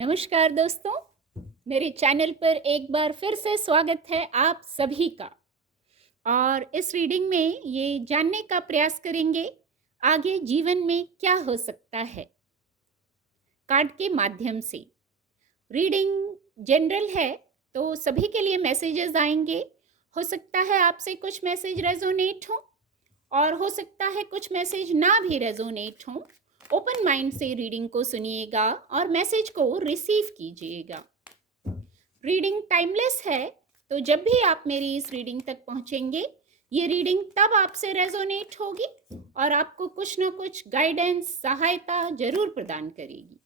नमस्कार दोस्तों, मेरे चैनल पर एक बार फिर से स्वागत है आप सभी का। और इस रीडिंग में ये जानने का प्रयास करेंगे आगे जीवन में क्या हो सकता है कार्ड के माध्यम से। रीडिंग जनरल है तो सभी के लिए मैसेजेस आएंगे। हो सकता है आपसे कुछ मैसेज रेजोनेट हो और हो सकता है कुछ मैसेज ना भी रेजोनेट हो। ओपन माइंड से रीडिंग को सुनिएगा और मैसेज को रिसीव कीजिएगा। रीडिंग टाइमलेस है, तो जब भी आप मेरी इस रीडिंग तक पहुंचेंगे ये रीडिंग तब आपसे रेजोनेट होगी और आपको कुछ ना कुछ गाइडेंस, सहायता जरूर प्रदान करेगी।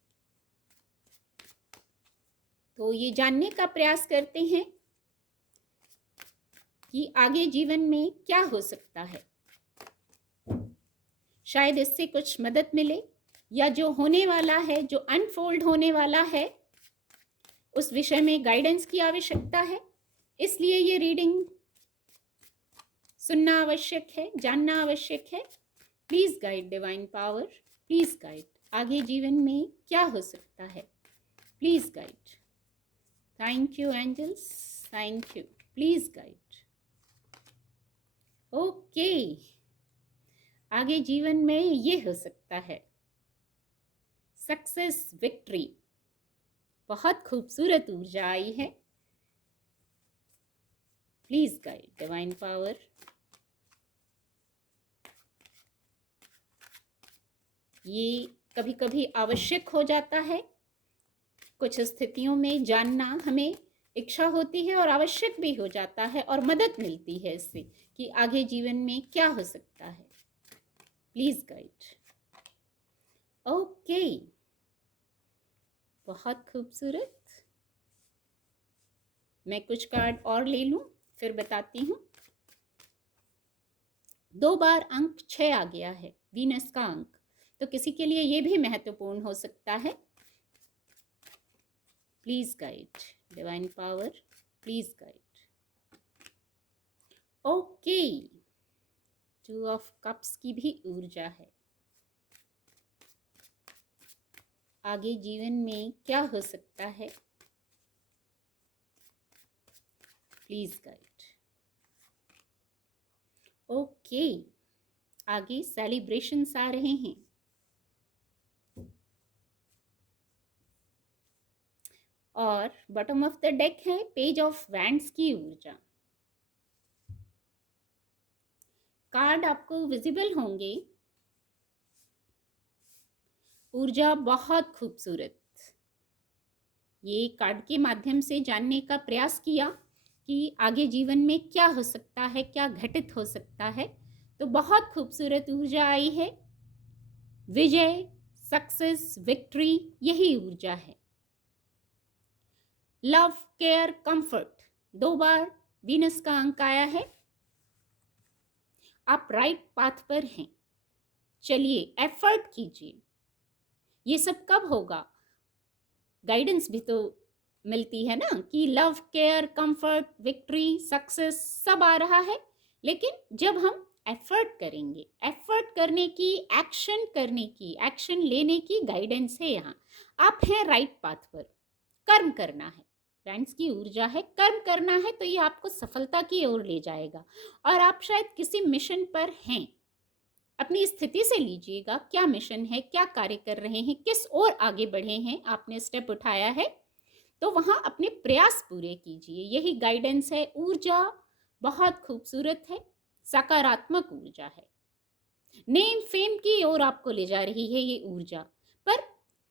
तो ये जानने का प्रयास करते हैं कि आगे जीवन में क्या हो सकता है। शायद इससे कुछ मदद मिले या जो होने वाला है, जो अनफोल्ड होने वाला है, उस विषय में गाइडेंस की आवश्यकता है। इसलिए ये रीडिंग सुनना आवश्यक है, जानना आवश्यक है। Please guide divine power, please guide आगे जीवन में क्या हो सकता है, please guide. Thank you angels, thank you, please guide. Okay, आगे जीवन में ये हो सकता है सक्सेस, विक्ट्री। बहुत खूबसूरत ऊर्जा आई है। Please guide divine power. ये कभी कभी आवश्यक हो जाता है, कुछ स्थितियों में जानना हमें इच्छा होती है और आवश्यक भी हो जाता है और मदद मिलती है इससे कि आगे जीवन में क्या हो सकता है। Please guide. ओके, बहुत खूबसूरत। मैं कुछ कार्ड और ले लूं फिर बताती हूं। 2 बार अंक 6 आ गया है, वीनस का अंक, तो किसी के लिए ये भी महत्वपूर्ण हो सकता है। Please guide divine power, please guide. Okay, 2 of cups की भी ऊर्जा है। आगे जीवन में क्या हो सकता है, प्लीज गाइड। ओके, आगे सेलिब्रेशंस आ रहे हैं और बॉटम ऑफ द डेक है पेज ऑफ वैंड्स की ऊर्जा। कार्ड आपको विजिबल होंगे। ऊर्जा बहुत खूबसूरत। ये कार्ड के माध्यम से जानने का प्रयास किया कि आगे जीवन में क्या हो सकता है, क्या घटित हो सकता है। तो बहुत खूबसूरत ऊर्जा आई है। विजय, सक्सेस, विक्ट्री, यही ऊर्जा है। लव, केयर, कंफर्ट, 2 बार वीनस का अंक आया है। आप राइट पाथ पर हैं। चलिए, एफर्ट कीजिए। ये सब कब होगा? गाइडेंस भी तो मिलती है ना कि love, care, comfort, victory, success सब आ रहा है। लेकिन जब हम एफर्ट करेंगे, एफर्ट करने की, एक्शन करने की, एक्शन लेने की गाइडेंस है यहाँ। आप हैं राइट पाथ पर। कर्म करना है, फ्रेंड्स की ऊर्जा है, कर्म करना है, तो ये आपको सफलता की ओर ले जाएगा। और आप शायद किसी मिशन पर हैं। अपनी स्थिति से लीजिएगा, क्या मिशन है, क्या कार्य कर रहे हैं, किस ओर आगे बढ़े हैं, आपने स्टेप उठाया है, तो वहां अपने प्रयास पूरे कीजिए। यही गाइडेंस है। ऊर्जा बहुत खूबसूरत है, सकारात्मक ऊर्जा है। नेम फेम की ओर आपको ले जा रही है ये ऊर्जा। पर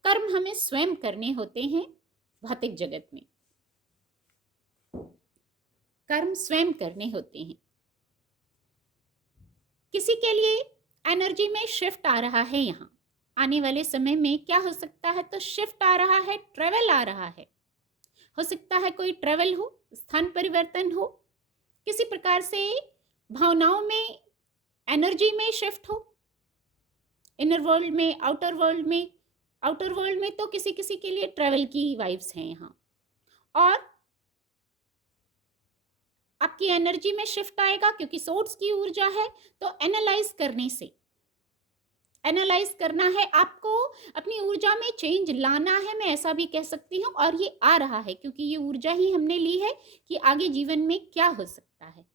कर्म हमें स्वयं करने होते हैं। भौतिक जगत में कर्म स्वयं करने होते हैं। किसी के लिए एनर्जी में शिफ्ट आ रहा है। यहाँ आने वाले समय में क्या हो सकता है, तो शिफ्ट आ रहा है, ट्रेवल आ रहा है। हो सकता है कोई ट्रेवल हो, स्थान परिवर्तन हो, किसी प्रकार से भावनाओं में, एनर्जी में शिफ्ट हो, इनर वर्ल्ड में, आउटर वर्ल्ड में। आउटर वर्ल्ड में तो किसी किसी के लिए ट्रेवल की वाइब्स हैं यहाँ। और आपकी एनर्जी में शिफ्ट आएगा क्योंकि सोर्स की ऊर्जा है। तो एनालाइज करने से, एनालाइज करना है आपको, अपनी ऊर्जा में चेंज लाना है, मैं ऐसा भी कह सकती हूँ, और ये आ रहा है क्योंकि ये ऊर्जा ही हमने ली है कि आगे जीवन में क्या हो सकता है।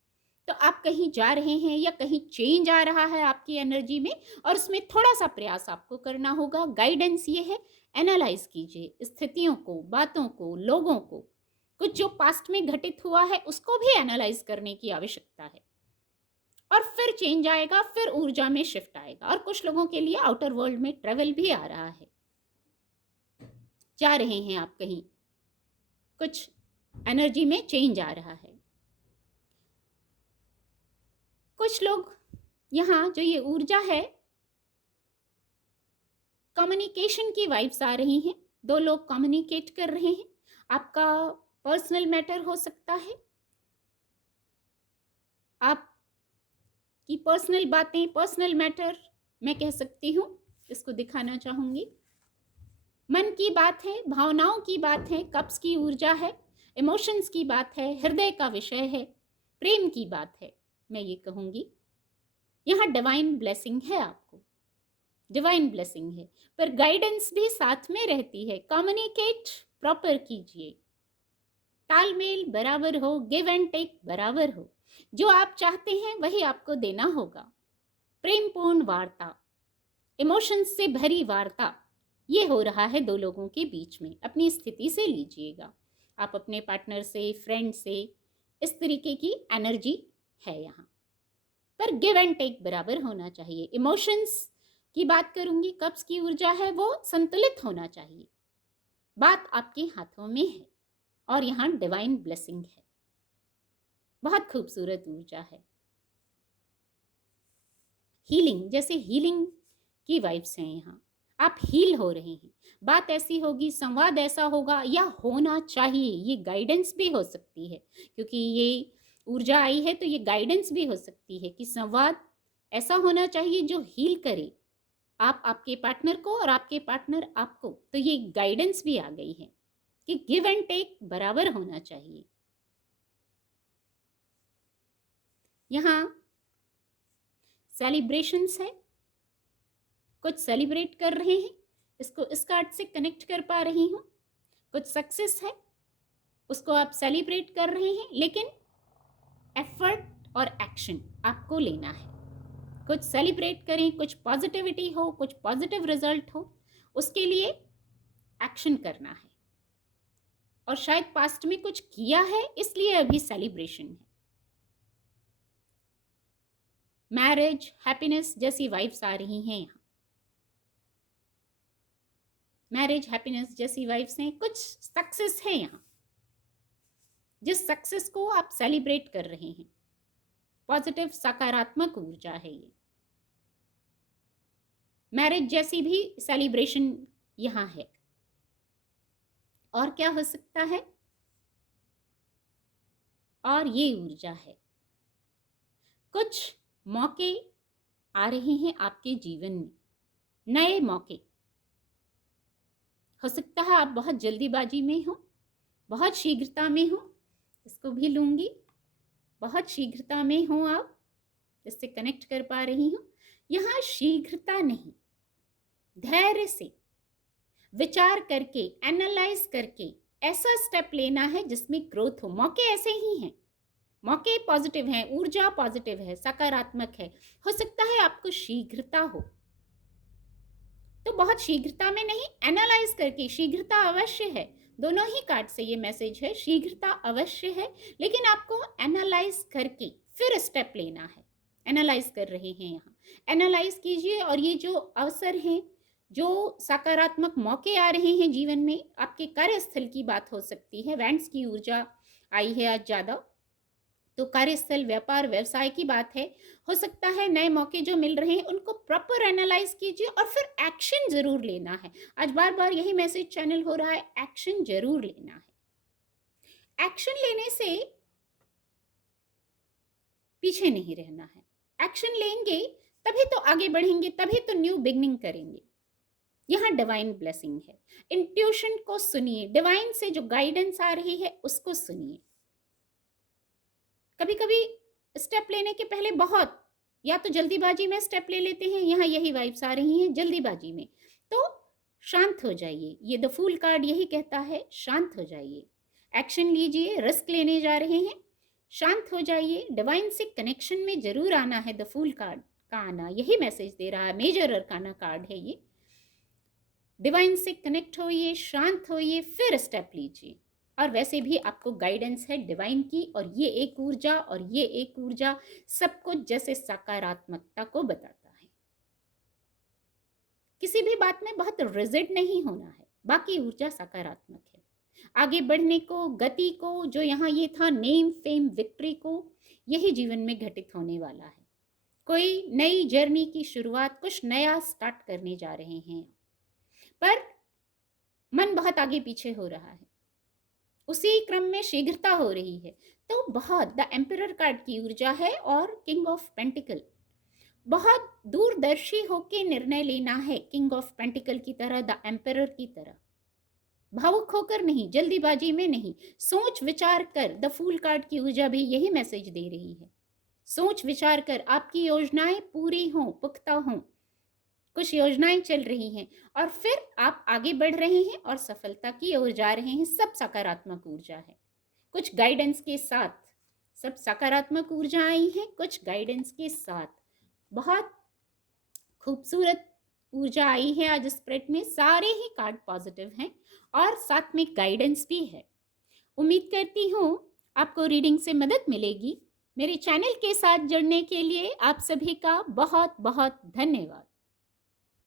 तो आप कहीं जा रहे हैं या कहीं चेंज आ रहा है आपकी एनर्जी में, और उसमें थोड़ा सा प्रयास आपको करना होगा। गाइडेंस ये है, एनालाइज कीजिए स्थितियों को, बातों को, लोगों को, कुछ जो पास्ट में घटित हुआ है उसको भी एनालाइज करने की आवश्यकता है, और फिर चेंज आएगा, फिर ऊर्जा में शिफ्ट आएगा। और कुछ लोगों के लिए आउटर वर्ल्ड में ट्रेवल भी आ रहा है, जा रहे हैं आप कहीं, कुछ एनर्जी में चेंज आ रहा है। कुछ लोग यहाँ जो ये ऊर्जा है, कम्युनिकेशन की वाइब्स आ रही हैं, दो लोग कम्युनिकेट कर रहे हैं, आपका पर्सनल मैटर हो सकता है, आप की पर्सनल बातें, पर्सनल मैटर मैं कह सकती हूँ, इसको दिखाना चाहूंगी। मन की बात है, भावनाओं की बात है, कप्स की ऊर्जा है, इमोशंस की बात है, हृदय का विषय है, प्रेम की बात है, मैं ये कहूंगी। यहाँ डिवाइन ब्लेसिंग है, आपको डिवाइन ब्लेसिंग है, पर गाइडेंस भी साथ में रहती है। कम्युनिकेट प्रॉपर कीजिए, तालमेल बराबर हो, गिव एंड टेक बराबर हो, जो आप चाहते हैं वही आपको देना होगा। प्रेमपूर्ण वार्ता, इमोशंस से भरी वार्ता, ये हो रहा है दो लोगों के बीच में। अपनी स्थिति से लीजिएगा, आप अपने पार्टनर से, फ्रेंड से, इस तरीके की एनर्जी है यहाँ पर। गिव एंड टेक बराबर होना चाहिए। इमोशंस की बात करूंगी, कप्स की ऊर्जा है वो संतुलित होना चाहिए। बात आपके हाथों में है, और यहाँ डिवाइन ब्लेसिंग है, बहुत खूबसूरत ऊर्जा है। हीलिंग, जैसे हीलिंग की वाइब्स हैं यहाँ, आप हील हो रहे हैं। बात ऐसी होगी, संवाद ऐसा होगा, या होना चाहिए, ये गाइडेंस भी हो सकती है, क्योंकि ये ऊर्जा आई है तो ये गाइडेंस भी हो सकती है कि संवाद ऐसा होना चाहिए जो हील करे आप आपके पार्टनर को और आपके पार्टनर आपको। तो ये गाइडेंस भी आ गई है कि गिव एंड टेक बराबर होना चाहिए। यहाँ सेलिब्रेशंस है, कुछ सेलिब्रेट कर रहे हैं, इसको इस कार्ड से कनेक्ट कर पा रही हूँ। कुछ सक्सेस है, उसको आप सेलिब्रेट कर रहे हैं, लेकिन एफर्ट और एक्शन आपको लेना है। कुछ सेलिब्रेट करें, कुछ पॉजिटिविटी हो, कुछ पॉजिटिव रिजल्ट हो, उसके लिए एक्शन करना है। और शायद पास्ट में कुछ किया है, इसलिए अभी सेलिब्रेशन है। मैरिज, हैप्पीनेस जैसी वाइब्स आ रही हैं यहाँ, मैरिज, हैप्पीनेस जैसी वाइब्स हैं। कुछ सक्सेस है यहाँ, जिस सक्सेस को आप सेलिब्रेट कर रहे हैं, पॉजिटिव सकारात्मक ऊर्जा है ये। मैरिज जैसी भी सेलिब्रेशन यहाँ है। और क्या हो सकता है, और ये ऊर्जा है, कुछ मौके आ रहे हैं आपके जीवन में, नए मौके। हो सकता है आप बहुत जल्दीबाजी में हो, बहुत शीघ्रता में हो, इसको भी लूंगी, बहुत शीघ्रता में हो आप, इससे कनेक्ट कर पा रही हूँ। यहाँ शीघ्रता नहीं, धैर्य से विचार करके, एनालाइज करके ऐसा स्टेप लेना है जिसमें ग्रोथ हो। मौके ऐसे ही हैं, मौके पॉजिटिव हैं, ऊर्जा पॉजिटिव है, सकारात्मक है। हो सकता है आपको शीघ्रता हो, तो बहुत शीघ्रता में नहीं, एनालाइज करके। शीघ्रता अवश्य है, दोनों ही कार्ड से ये मैसेज है, शीघ्रता अवश्य है, लेकिन आपको एनालाइज करके फिर स्टेप लेना है। एनालाइज कर रहे हैं यहाँ, एनालाइज कीजिए। और ये जो अवसर हैं, जो सकारात्मक मौके आ रहे हैं जीवन में, आपके कार्यस्थल की बात हो सकती है। वैंड्स की ऊर्जा आई है आज ज़्यादा, तो कार्यस्थल, व्यापार, व्यवसाय की बात है। हो सकता है नए मौके जो मिल रहे हैं उनको प्रॉपर एनालाइज कीजिए और फिर एक्शन जरूर लेना है। आज बार बार यही मैसेज चैनल हो रहा है, एक्शन जरूर लेना है। एक्शन लेने से पीछे नहीं रहना है, एक्शन लेंगे तभी तो आगे बढ़ेंगे, तभी तो न्यू बिगनिंग करेंगे। यहाँ डिवाइन ब्लेसिंग है, इंट्यूशन को सुनिए, डिवाइन से जो गाइडेंस आ रही है उसको सुनिए। कभी कभी स्टेप लेने के पहले बहुत या तो जल्दीबाजी में स्टेप ले लेते हैं, यहाँ यही वाइब्स आ रही हैं जल्दीबाजी में, तो शांत हो जाइए। ये द फूल कार्ड यही कहता है, शांत हो जाइए, एक्शन लीजिए, रिस्क लेने जा रहे हैं, शांत हो जाइए। डिवाइन से कनेक्शन में जरूर आना है, द फूल कार्ड का आना यही मैसेज दे रहा है। मेजर अरकाना कार्ड है ये। डिवाइन से कनेक्ट होइए, शांत होइए, फिर स्टेप लीजिए। और वैसे भी आपको गाइडेंस है डिवाइन की, और ये एक ऊर्जा सब कुछ जैसे सकारात्मकता को बताता है। किसी भी बात में बहुत रिजिड नहीं होना है, बाकी ऊर्जा सकारात्मक है। आगे बढ़ने को, गति को, जो यहाँ ये था नेम फेम विक्ट्री को, यही जीवन में घटित होने वाला है। कोई नई जर्नी की शुरुआत, कुछ नया स्टार्ट करने जा रहे हैं, पर मन बहुत आगे पीछे हो रहा है, उसी क्रम में शीघ्रता हो रही है। तो बहुत द एम्परर कार्ड की ऊर्जा है, और किंग ऑफ पेंटिकल, बहुत दूरदर्शी होके निर्णय लेना है, किंग ऑफ पेंटिकल की तरह, द एम्परर की तरह, भावुक होकर नहीं, जल्दीबाजी में नहीं, सोच विचार कर। द फूल कार्ड की ऊर्जा भी यही मैसेज दे रही है, सोच विचार कर आपकी योजनाएं पूरी हों, पुख्ता हों। कुछ योजनाएं चल रही हैं और फिर आप आगे बढ़ रहे हैं और सफलता की ओर जा रहे हैं। सब सकारात्मक ऊर्जा है, कुछ गाइडेंस के साथ। सब सकारात्मक ऊर्जा आई है, कुछ गाइडेंस के साथ। बहुत खूबसूरत ऊर्जा आई है आज स्प्रेड में। सारे ही कार्ड पॉजिटिव हैं और साथ में गाइडेंस भी है। उम्मीद करती हूँ आपको रीडिंग से मदद मिलेगी। मेरे चैनल के साथ जुड़ने के लिए आप सभी का बहुत बहुत धन्यवाद।